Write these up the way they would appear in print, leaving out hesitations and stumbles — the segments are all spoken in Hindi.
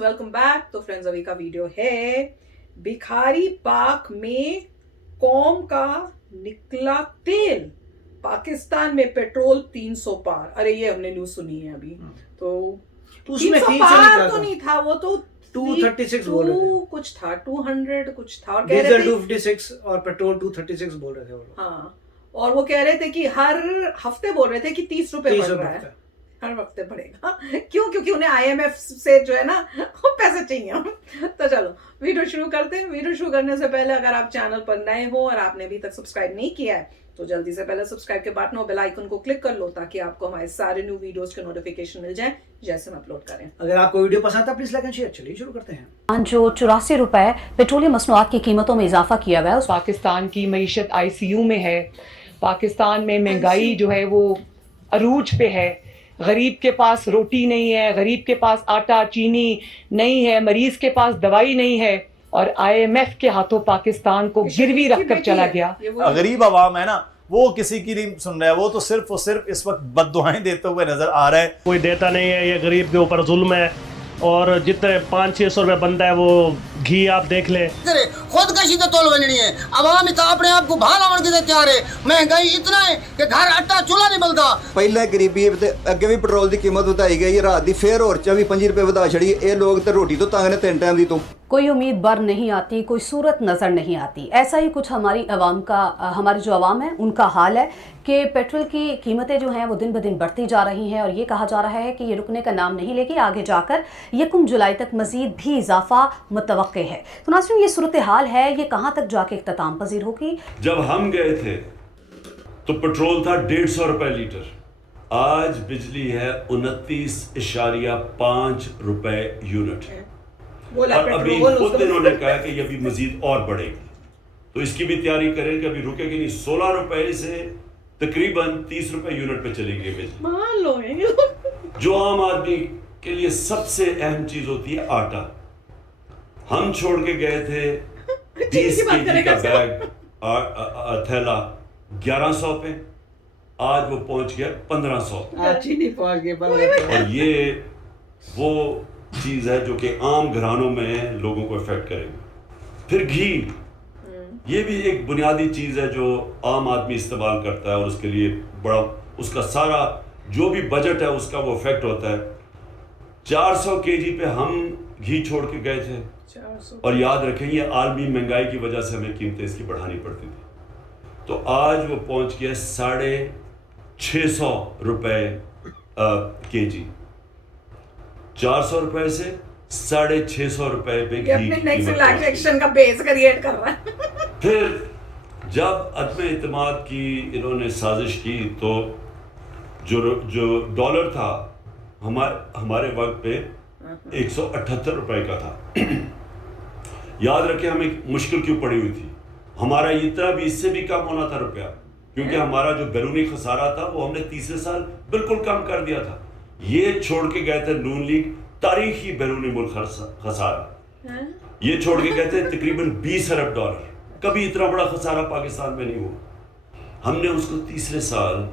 Welcome back. तो फ्रेंड्स अभी का वीडियो है भिखारी पाक में कौम का निकला तेल, पाकिस्तान में पेट्रोल 300 पार। अरे ये हमने न्यूज सुनी है अभी। तो उसमें 300 पार तो नहीं था, वो तो 236 बोल रहे थे, कुछ था 200 कुछ था, और कह रहे डीजल थे 256 और पेट्रोल 236 बोल रहे थे वो लोग। हाँ, और वो कह रहे थे कि हर हफ्ते बोल रहे थे कि 30 रुपए बढ़ रहा है, हर वक्त बढ़ेगा। क्यों? क्योंकि उन्हें IMF से जो है ना वो पैसे चाहिए। तो चलो वीडियो शुरू करते हैं। वीडियो शुरू करने से पहले अगर आप चैनल पर नए हो और आपने अभी तक सब्सक्राइब नहीं किया है तो जल्दी से पहले सब्सक्राइब के बटन और बेल आइकन को क्लिक कर लो ताकि आपको हमारे सारे न्यू वीडियोस के नोटिफिकेशन मिल जाए जैसे हम अपलोड करें। अगर आपको वीडियो पसंद आता प्लीज लाइक एंड शेयर। चलिए शुरू करते हैं। जो 84 रुपए पेट्रोलियम मसनूआत की कीमतों में इजाफा किया गया है। पाकिस्तान की मईशत ICU में है। पाकिस्तान में महंगाई जो है वो अरूज पे है। गरीब के पास रोटी नहीं है, गरीब के पास आटा चीनी नहीं है, मरीज के पास दवाई नहीं है, और IMF के हाथों पाकिस्तान को गिरवी रखकर चला गया। गरीब आवाम है ना, वो किसी की नहीं सुन रहा है, वो तो सिर्फ और सिर्फ इस वक्त बद्दुआएं देते हुए नजर आ रहा है। कोई देता नहीं है, ये गरीब के ऊपर जुल्म है। और जितने 500-600 रुपये बनता है वो घी आप देख ले। खुदकशी तो तोल बननी है, आवाम इतना अपने आप को भालावन की तैयार है। महंगाई इतना है कि घर आटा चूल्हा नहीं मिलता। पहले गरीबी अगे भी पेट्रोल की कीमत बताई गई, रात की फिर और 24-25 रुपए बता छड़ी। ये लोग तो रोटी तो तंग ने 3 टाइम दी। तो कोई उम्मीद बर नहीं आती, कोई सूरत नज़र नहीं आती। ऐसा ही कुछ हमारी जो आवाम है उनका हाल है कि पेट्रोल की कीमतें जो हैं वो दिन ब दिन बढ़ती जा रही हैं, और ये कहा जा रहा है कि ये रुकने का नाम नहीं लेगी। आगे जाकर 1 जुलाई तक मजीद भी इजाफा मुतवक्के है। तो नाज़रीन, ये सूरत हाल है, ये कहाँ तक जाके इख्तिताम पजीर होगी? जब हम गए थे तो पेट्रोल था 150 रुपए लीटर। आज बिजली है 29.5 रुपए यूनिट। और अभी खुद इन्होंने कहा कि ये अभी मजीद और बढ़ेगी, तो इसकी भी तैयारी करें कि अभी रुकेगी नहीं। 16 रुपए से तकरीबन 30 रुपए यूनिट पे चलेगी बिजली। मान लो जो आम आदमी के लिए सबसे अहम चीज होती है आटा। हम छोड़ के गए थे 20 kg का बैग थैला 1100 पे, आज वो पहुंच गया 1500। और ये वो चीज है जो कि आम घरानों में लोगों को इफेक्ट करेगी। फिर घी, ये भी एक बुनियादी चीज है जो आम आदमी इस्तेमाल करता है, और उसके लिए बड़ा उसका सारा जो भी बजट है उसका वो इफेक्ट होता है। 400 kg पे हम घी छोड़ के गए थे, और याद रखें ये आलमी महंगाई की वजह से हमें कीमतें इसकी बढ़ानी पड़ती थी। तो आज वो पहुंच गया 650 रुपए kg। 400 रुपए से 650 रुपए पे एक्शन का बेस क्रिएट कर रहा है। फिर जब अदम इत्तेमाद की इन्होंने साजिश की तो जो डॉलर था हमारे वक्त पे 178 रुपए का था। याद रखें हमें मुश्किल क्यों पड़ी हुई थी, हमारा इतना भी इससे भी कम होना था रुपया, क्योंकि हमारा जो बैरूनी खसारा था वो हमने तीसरे साल बिल्कुल कम कर दिया था। ये छोड़ के गए थे नून लीग तारीखी बैरूनी मुल्क खसारा, ये छोड़ के गए थे तकरीबन 20 अरब डॉलर। कभी इतना बड़ा खसारा पाकिस्तान में नहीं हुआ। हमने उसको तीसरे साल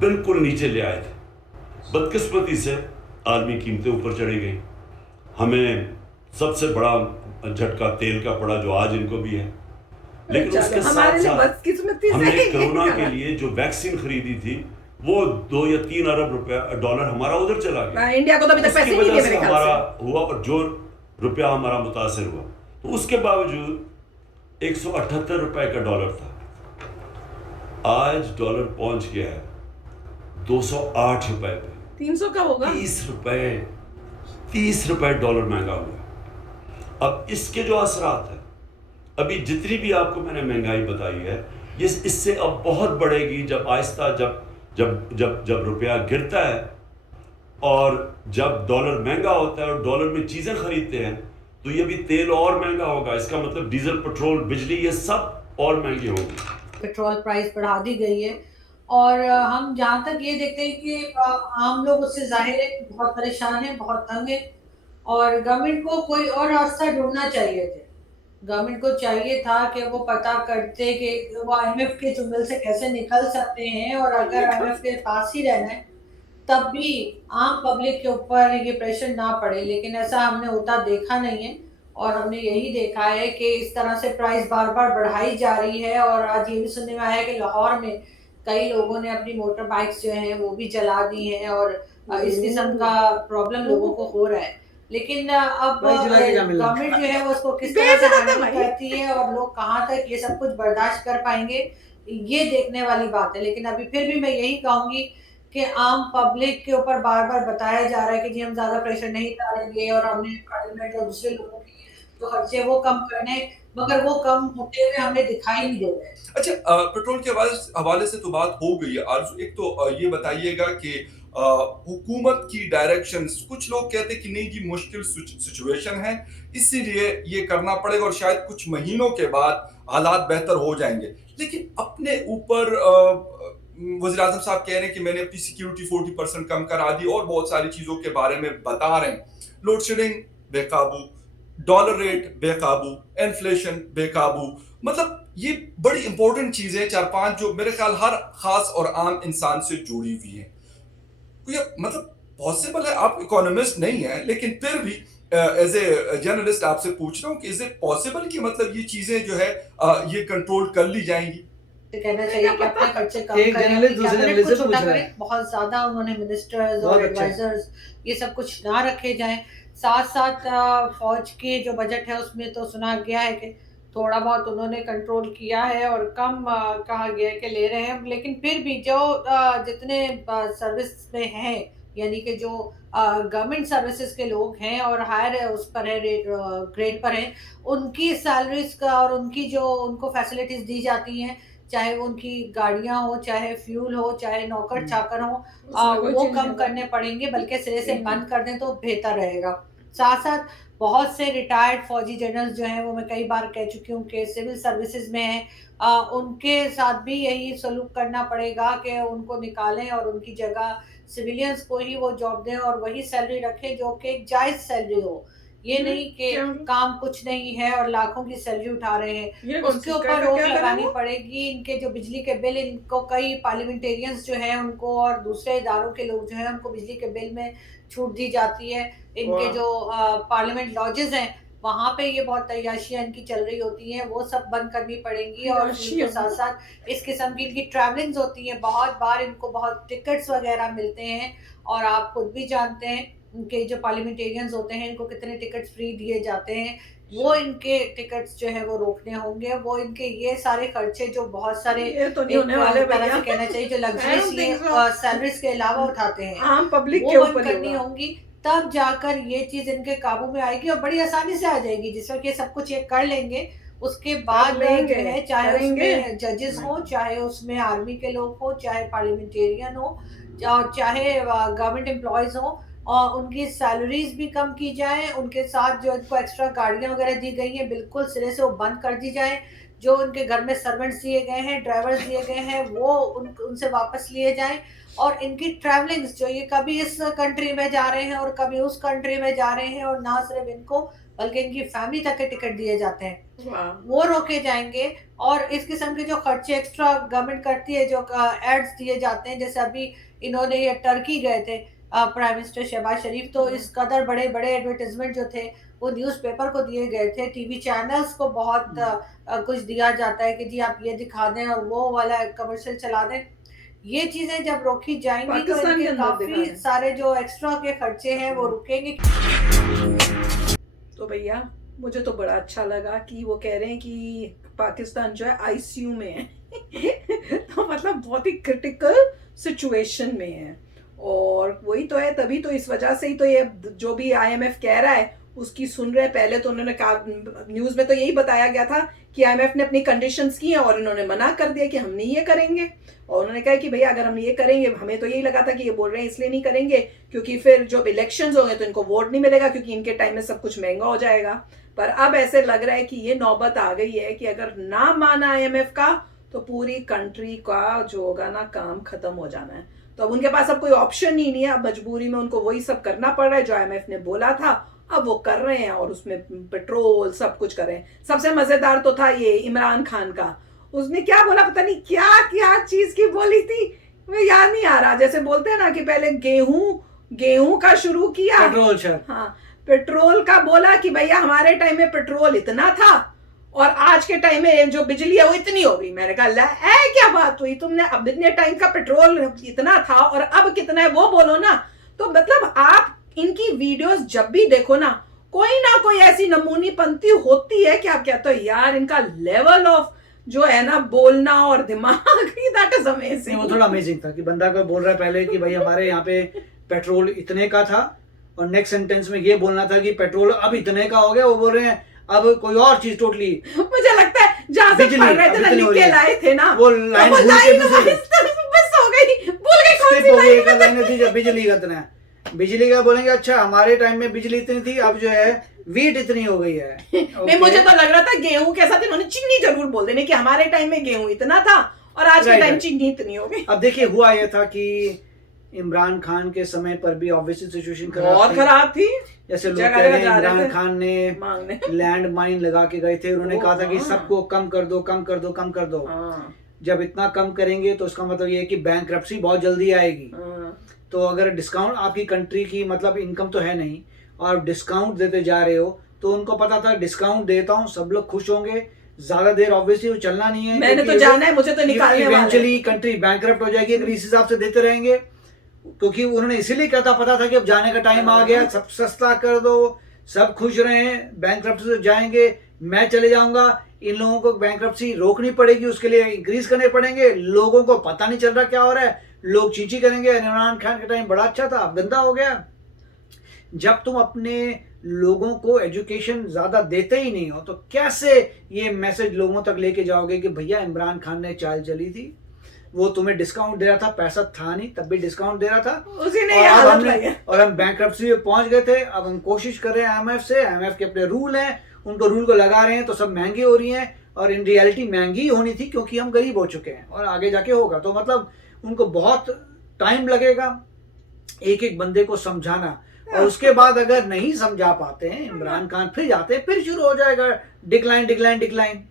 बिल्कुल नीचे ले आए थे। बदकिस्मती से आलमी कीमतें ऊपर चढ़ी गई। हमें सबसे बड़ा झटका तेल का पड़ा, जो आज इनको भी है। लेकिन उसके साथ साथ हमने कोरोना के लिए जो वैक्सीन खरीदी थी वो 2 या 3 अरब डॉलर हमारा उधर चला गया। इंडिया को तो अभी तक पैसे नहीं दिए मेरे ख्याल से। हमारा हुआ, और जो रुपया हमारा मुतासिर हुआ, तो उसके बावजूद 178 रुपए का डॉलर था। आज डॉलर पहुंच गया है 208 रुपए पे। 300 का होगा। 30 रुपए डॉलर महंगा हुआ। अब इसके जो असरात है, अभी जितनी भी आपको मैंने महंगाई बताई है, ये इससे अब बहुत बढ़ेगी जब आहिस्ता जब रुपया गिरता है और जब डॉलर महंगा होता है और डॉलर में चीजें खरीदते हैं, तो ये भी तेल और महंगा होगा। इसका मतलब डीजल, पेट्रोल, बिजली, ये सब और महंगी होगी। पेट्रोल प्राइस बढ़ा दी गई है, और हम जहाँ तक ये देखते हैं कि आम लोग उससे जाहिर है बहुत परेशान है, बहुत तंग है, और गवर्नमेंट को कोई और रास्ता ढूंढना चाहिए थे। गवर्नमेंट को चाहिए था कि वो पता करते कि वो IMF के चुंगल से कैसे निकल सकते हैं, और अगर IMF के पास ही रहना है तब भी आम पब्लिक के ऊपर ये प्रेशर ना पड़े, लेकिन ऐसा हमने होता देखा नहीं है। और हमने यही देखा है कि इस तरह से प्राइस बार बार बढ़ाई जा रही है। और आज ये भी सुनने में आया है कि लाहौर में कई लोगों ने अपनी मोटर बाइक्स जो हैं वो भी जला दी हैं, और इस किस्म का प्रॉब्लम लोगों को हो रहा है। लेकिन अब बाइक जला के क्या मिल रहा है? गवर्नमेंट जो है वो उसको किस तरह से हैंडल करती है और लोग कहाँ तक ये सब कुछ बर्दाश्त कर पाएंगे, ये देखने वाली बात है। लेकिन अभी फिर भी मैं यही कहूंगी कि आम पब्लिक के ऊपर बार बार बताया जा रहा है कि जी हम ज्यादा प्रेशर नहीं डालेंगे और हमने पार्लियामेंट और दूसरे लोगों के जो खर्चे वो कम करने, मगर वो कम होते हुए हमें दिखाई नहीं दे रहे। अच्छा, पेट्रोल के हवाले से तो बात हो गई है। आरज़ू, एक तो ये बताइएगा कि हुकूमत की डायरेक्शंस, कुछ लोग कहते हैं कि नहीं जी मुश्किल सिचुएशन है, इसीलिए ये करना पड़ेगा और शायद कुछ महीनों के बाद हालात बेहतर हो जाएंगे। लेकिन अपने ऊपर वज़ीर आज़म साहब कह रहे हैं कि मैंने अपनी सिक्योरिटी 40% कम करा दी और बहुत सारी चीज़ों के बारे में बता रहे हैं। लोड शेडिंग बेकाबू, डॉलर रेट बेकाबू, इन्फ्लेशन बेकाबू, मतलब ये बड़ी इंपॉर्टेंट चीज़ें 4-5 जो मेरे ख्याल हर खास और आम इंसान से जुड़ी हुई हैं। ये मतलब पॉसिबल है? आप इकोनॉमिस्ट नहीं हैं, लेकिन फिर भी एज ए जर्नलिस्ट आपसे पूछ रहा हूँ कि इज इट पॉसिबल कि मतलब ये चीज़ें जो है ये कंट्रोल कर ली जाएंगी? कहना चाहिए कि अपने खर्चे कम एक करें, जर्नलिस्ट अपनी दूसरे कैबिनेट जर्नलिस्ट को से पूछ छोटा रहा है। करें। बहुत ज्यादा उन्होंने मिनिस्टर्स बहुत और अच्छा। एडवाइजर्स ये सब कुछ ना रखे जाएं। साथ साथ फौज के जो बजट है उसमें तो सुना गया है कि थोड़ा बहुत उन्होंने कंट्रोल किया है और कम कहा गया है कि ले रहे हैं। लेकिन फिर भी जो जितने सर्विस में हैं, यानी कि जो गवर्नमेंट सर्विसेज के लोग हैं और हायर उस पर है ग्रेड पर हैं, उनकी सैलरीज का और उनकी जो उनको फैसिलिटीज दी जाती हैं, चाहे वो उनकी गाड़ियां हो, चाहे फ्यूल हो, चाहे नौकर चाकर हो, वो कम करने पड़ेंगे, बल्कि सिरे से बंद कर दें तो बेहतर रहेगा। साथ साथ बहुत से रिटायर्ड फौजी जनरल्स जो हैं, वो मैं कई बार कह चुकी हूँ कि सिविल सर्विसेज में हैं, उनके साथ भी यही सलूक करना पड़ेगा कि उनको निकालें और उनकी जगह सिविलियंस को ही वो जॉब दें और वही सैलरी रखें जो कि एक जायज़ सैलरी हो। ये नहीं कि काम कुछ नहीं है और लाखों की सैलरी उठा रहे हैं, उसके ऊपर रोक लगानी पड़ेगी। इनके जो बिजली के बिल, इनको कई पार्लियामेंटेरियंस जो हैं उनको और दूसरे इदारों के लोग जो हैं उनको बिजली के बिल में छूट दी जाती है। इनके जो पार्लियामेंट लॉजेस हैं वहाँ पे ये बहुत तैयाशियाँ इनकी चल रही होती हैं, वो सब बंद करनी पड़ेंगी। और इसके साथ साथ इस किस्म की इनकी ट्रैवलिंग्स होती हैं, बहुत बार इनको बहुत टिकट्स वगैरह मिलते हैं और आप खुद भी जानते हैं इनके जो पार्लियामेंटेरियंस होते हैं इनको कितने टिकट्स फ्री दिए जाते हैं। वो इनके टिकट्स जो है वो रोकने होंगे। वो इनके ये सारे खर्चे जो बहुत सारे तो नहीं होने वाले तरह से कहना चाहिए जो लग्जरीज सैलरीज के अलावा उठाते हैं, आम पब्लिक वो के बंद ऊपर करनी होंगी, तब जाकर ये चीज इनके काबू में आएगी और बड़ी आसानी से आ जाएगी। जिस वक्त ये सब कुछ ये कर लेंगे उसके बाद जो है, चाहे उसमें जजेस हो, चाहे उसमें आर्मी के लोग हो, चाहे पार्लियामेंटेरियन हो, चाहे गवर्नमेंट एम्प्लॉयज हो, और उनकी सैलरीज भी कम की जाए। उनके साथ जो इनको एक्स्ट्रा गाड़ियां वगैरह दी गई हैं बिल्कुल सिरे से वो बंद कर दी जाए। जो उनके घर में सर्वेंट्स दिए गए हैं, ड्राइवर्स दिए गए हैं, वो उनसे वापस लिए जाएं। और इनकी ट्रैवलिंग्स जो ये कभी इस कंट्री में जा रहे हैं और कभी उस कंट्री में जा रहे हैं, और ना सिर्फ इनको बल्कि इनकी फैमिली तक के टिकट दिए जाते हैं, वो रोके जाएंगे। और इस किस्म के जो खर्चे एक्स्ट्रा गवर्नमेंट करती है, जो एड्स दिए जाते हैं, जैसे अभी इन्होंने ये टर्की गए थे प्राइम मिनिस्टर शहबाज शरीफ, तो इस कदर बड़े बड़े एडवर्टाइजमेंट जो थे वो न्यूज़पेपर को दिए गए थे, टीवी चैनल्स को बहुत कुछ दिया जाता है कि जी आप ये दिखा दें और वो वाला कमर्शियल चला दें। ये चीजें जब रोकी जाएंगी तो इनके काफी सारे जो एक्स्ट्रा के खर्चे हैं वो रुकेंगे। तो भैया मुझे तो बड़ा अच्छा लगा कि वो कह रहे हैं कि पाकिस्तान जो है आईसीयू में है तो मतलब बहुत ही क्रिटिकल सिचुएशन में है। और वही तो है, तभी तो इस वजह से ही तो ये जो भी आईएमएफ कह रहा है उसकी सुन रहे। पहले तो उन्होंने कहा, न्यूज़ में तो यही बताया गया था कि आईएमएफ ने अपनी कंडीशंस की हैं और इन्होंने मना कर दिया कि हम नहीं ये करेंगे। और उन्होंने कहा कि भैया अगर हम ये करेंगे, हमें तो यही लगा था कि ये बोल रहे हैं इसलिए नहीं करेंगे क्योंकि फिर जब इलेक्शंस होंगे तो इनको वोट नहीं मिलेगा क्योंकि इनके टाइम में सब कुछ महंगा हो जाएगा। पर अब ऐसे लग रहा है कि ये नौबत आ गई है कि अगर ना माना आईएमएफ का तो पूरी कंट्री का जो होगा ना काम खत्म हो जाना है। तो अब उनके पास अब कोई ऑप्शन ही नहीं है, अब मजबूरी में उनको वही सब करना पड़ रहा है जो आईएमएफ ने बोला था, अब वो कर रहे हैं और उसमें पेट्रोल सब कुछ कर रहे हैं। सबसे मजेदार तो था ये इमरान खान का, उसने क्या बोला पता नहीं क्या क्या चीज की बोली थी, मुझे याद नहीं आ रहा, जैसे बोलते हैं ना कि पहले गेहूं का शुरू किया, पेट्रोल शायद, हाँ पेट्रोल का बोला कि भैया हमारे टाइम में पेट्रोल इतना था और आज के टाइम में जो बिजली है वो इतनी हो गई। मैंने कहा क्या बात हुई, तुमने अब इतने टाइम का पेट्रोल इतना था और अब कितना है वो बोलो ना। तो मतलब आप इनकी वीडियोस जब भी देखो ना कोई ऐसी नमूनी पंक्ति होती है कि आप कहते हो यार इनका लेवल ऑफ जो है ना बोलना और दिमाग, दैट इज अमेजिंग। वो थोड़ा अमेजिंग था कि बंदा कोई बोल रहा है पहले कि भाई हमारे यहाँ पे पेट्रोल इतने का था और नेक्स्ट सेंटेंस में ये बोलना था कि पेट्रोल अब इतने का हो गया, वो बोल रहे हैं अब कोई और चीज टोटली। मुझे लगता है जहां से पढ़ रहे थे ना, लिख के लाए थे ना, वो लाइन भूल के बस हो गई, भूल गए कौन सी लाइन थी। जब बिजली का इतना है, बिजली का बोलेंगे अच्छा हमारे टाइम में बिजली इतनी थी, अब जो है वीट इतनी हो गई है। नहीं मुझे तो लग रहा था गेहूं के साथ इन्होंने चीनी जरूर बोल देने कि हमारे टाइम में गेहूं इतना था और आज के टाइम चीनी इतनी हो गई। अब देखिए हुआ यह था कि इमरान खान के समय पर भी ऑब्वियसली सिचुएशन बहुत खराब थी। जैसे लोग कह रहे हैं इमरान खान ने लैंड माइन लगा के गए थे, उन्होंने कहा था कि सबको कम कर दो कम कर दो कम कर दो। जब इतना कम करेंगे तो उसका मतलब ये है कि बैंकरप्सी बहुत जल्दी आएगी। तो अगर डिस्काउंट आपकी कंट्री की मतलब इनकम तो है नहीं और डिस्काउंट देते जा रहे हो, तो उनको पता था डिस्काउंट देता हूँ सब लोग खुश होंगे, ज्यादा देर ऑब्वियसली वो चलना नहीं है, मैंने तो जाना है, मुझे तो निकालने वाले हैं। इवेंचुअली कंट्री बैंकरप्ट हो जाएगी अगर इस हिसाब से देते रहेंगे, क्योंकि उन्होंने इसीलिए कहता पता था कि अब जाने का टाइम आ गया, सब सस्ता कर दो, सब खुश रहे, बैंकरप्सी से जाएंगे, मैं चले जाऊंगा, इन लोगों को बैंकरप्सी रोकनी पड़ेगी, उसके लिए इंक्रीज करने पड़ेंगे, लोगों को पता नहीं चल रहा क्या हो रहा है, लोग चींची करेंगे इमरान खान का टाइम बड़ा अच्छा था अब गंदा हो गया। जब तुम अपने लोगों को एजुकेशन ज्यादा देते ही नहीं हो तो कैसे ये मैसेज लोगों तक लेके जाओगे कि भैया इमरान खान ने चाल चली थी, वो तुम्हें डिस्काउंट दे रहा था, पैसा था नहीं तब भी डिस्काउंट दे रहा था, उसी ने और हम बैंकरप्सी में पहुंच गए थे। अब हम कोशिश कर रहे हैं IMF से, IMF के अपने रूल हैं, उनको रूल को लगा रहे हैं तो सब महंगी हो रही हैं और इन रियलिटी महंगी होनी थी क्योंकि हम गरीब हो चुके हैं और आगे जाके होगा। तो मतलब उनको बहुत टाइम लगेगा एक एक बंदे को समझाना, और उसके बाद अगर नहीं समझा पाते हैं इमरान खान फिर जाते हैं, फिर शुरू हो जाएगा डिक्लाइन डिक्लाइन डिक्लाइन।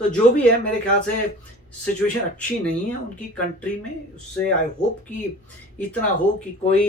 तो जो भी है मेरे ख्याल से सिचुएशन अच्छी नहीं है उनकी कंट्री में। उससे आई होप कि इतना हो कि कोई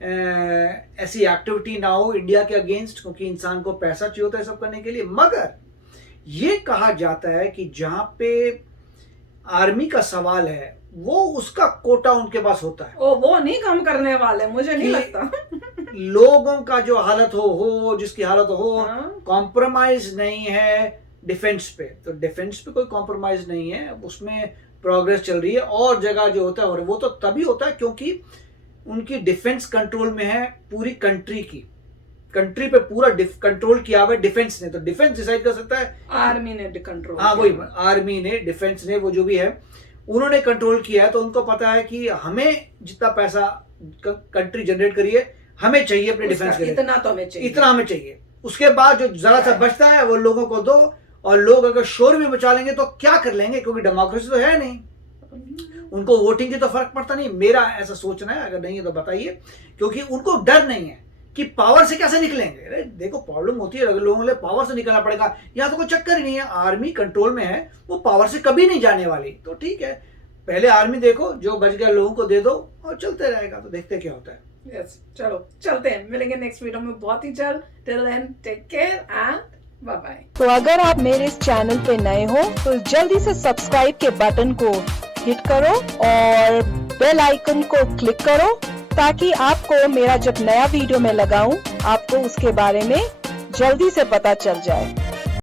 ऐसी एक्टिविटी ना हो इंडिया के अगेंस्ट, क्योंकि इंसान को पैसा चाहिए होता है सब करने के लिए। मगर ये कहा जाता है कि जहां पे आर्मी का सवाल है वो उसका कोटा उनके पास होता है, वो नहीं कम करने वाले, मुझे नहीं लगता। लोगों का जो हालत हो जिसकी हालत हो, कॉम्प्रोमाइज नहीं है डिफेंस पे, तो डिफेंस पे कोई कॉम्प्रोमाइज नहीं है, उसमें प्रोग्रेस चल रही है। और जगह जो होता है और वो तो तभी होता है क्योंकि उनकी डिफेंस कंट्रोल में है पूरी कंट्री की, कंट्री पे पूरा कंट्रोल किया हुआ है डिफेंस ने। तो डिफेंस डिसाइड कर सकता है, आर्मी ने कंट्रोल, हाँ वही आर्मी ने, डिफेंस ने, वो जो भी है उन्होंने कंट्रोल किया है। तो उनको पता है कि हमें जितना पैसा कंट्री जनरेट करी है हमें चाहिए अपने डिफेंस के लिए, इतना तो हमें चाहिए, इतना हमें चाहिए। उसके बाद जो जरा सा बचता है वो लोगों को दो, और लोग अगर शोर भी मचा लेंगे तो क्या कर लेंगे, क्योंकि डेमोक्रेसी तो है नहीं, उनको वोटिंग की तो फर्क पड़ता नहीं। मेरा ऐसा सोचना है, अगर नहीं है तो बताइए, क्योंकि उनको डर नहीं है कि पावर से कैसे निकलेंगे। अरे देखो प्रॉब्लम होती है, अगर लोगों को पावर से निकलना पड़ेगा, यहाँ तो कोई चक्कर ही नहीं है, आर्मी कंट्रोल में है, वो पावर से कभी नहीं जाने वाली। तो ठीक है, पहले आर्मी देखो, जो बच गया लोगों को दे दो और चलते रहेगा, तो देखते क्या होता है। Yes, चलो चलते हैं, मिलेंगे नेक्स्ट वीडियो में बहुत ही जल्द। Till then take care and bye bye. तो अगर आप मेरे इस चैनल पे नए हो तो जल्दी से सब्सक्राइब के बटन को हिट करो और बेल आइकन को क्लिक करो, ताकि आपको मेरा जब नया वीडियो मैं लगाऊं आपको उसके बारे में जल्दी से पता चल जाए।